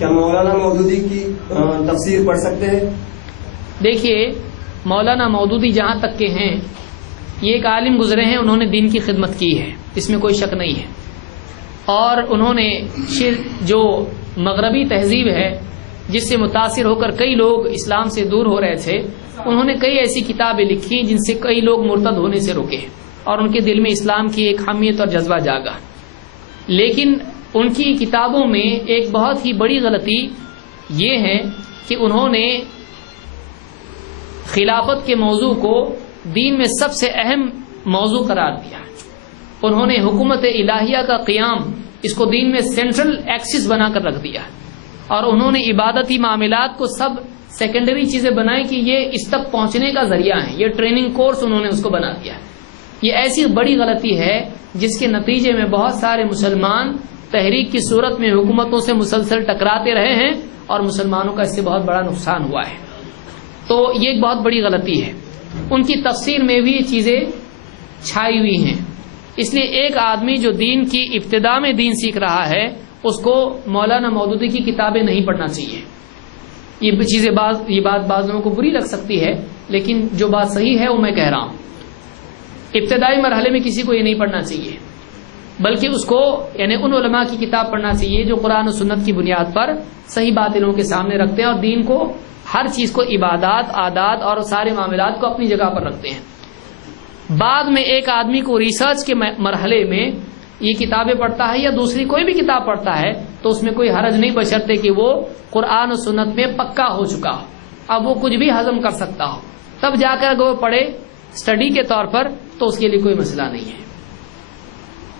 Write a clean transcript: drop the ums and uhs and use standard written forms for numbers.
کیا مولانا مودودی کی تفسیر پڑھ سکتے ہیں؟ دیکھیے، مولانا مودودی جہاں تک کے ہیں، یہ ایک عالم گزرے ہیں، انہوں نے دین کی خدمت کی ہے، اس میں کوئی شک نہیں ہے، اور انہوں نے جو مغربی تہذیب ہے جس سے متاثر ہو کر کئی لوگ اسلام سے دور ہو رہے تھے، انہوں نے کئی ایسی کتابیں لکھی جن سے کئی لوگ مرتد ہونے سے روکے اور ان کے دل میں اسلام کی ایک حمیت اور جذبہ جاگا۔ لیکن ان کی کتابوں میں ایک بہت ہی بڑی غلطی یہ ہے کہ انہوں نے خلافت کے موضوع کو دین میں سب سے اہم موضوع قرار دیا۔ انہوں نے حکومت الہیہ کا قیام اس کو دین میں سینٹرل ایکسس بنا کر رکھ دیا، اور انہوں نے عبادتی معاملات کو سب سیکنڈری چیزیں بنائی کہ یہ اس تک پہنچنے کا ذریعہ ہیں، یہ ٹریننگ کورس انہوں نے اس کو بنا دیا۔ یہ ایسی بڑی غلطی ہے جس کے نتیجے میں بہت سارے مسلمان تحریک کی صورت میں حکومتوں سے مسلسل ٹکراتے رہے ہیں اور مسلمانوں کا اس سے بہت بڑا نقصان ہوا ہے۔ تو یہ ایک بہت بڑی غلطی ہے۔ ان کی تفسیر میں بھی یہ چیزیں چھائی ہوئی ہیں، اس لیے ایک آدمی جو دین کی ابتدا میں دین سیکھ رہا ہے اس کو مولانا مودودی کی کتابیں نہیں پڑھنا چاہیے۔ یہ بات بعض لوگوں کو بری لگ سکتی ہے، لیکن جو بات صحیح ہے وہ میں کہہ رہا ہوں۔ ابتدائی مرحلے میں کسی کو یہ نہیں پڑھنا چاہیے، بلکہ اس کو یعنی ان علماء کی کتاب پڑھنا چاہیے جو قرآن و سنت کی بنیاد پر صحیح باتیں لوگوں کے سامنے رکھتے ہیں اور دین کو، ہر چیز کو، عبادات، عادات اور سارے معاملات کو اپنی جگہ پر رکھتے ہیں۔ بعد میں ایک آدمی کو ریسرچ کے مرحلے میں یہ کتابیں پڑھتا ہے یا دوسری کوئی بھی کتاب پڑھتا ہے تو اس میں کوئی حرج نہیں، بشرطے کہ وہ قرآن و سنت میں پکا ہو چکا ہو، اب وہ کچھ بھی ہضم کر سکتا ہو، تب جا کر اگر وہ پڑھے اسٹڈی کے طور پر تو اس کے لیے کوئی مسئلہ نہیں ہے۔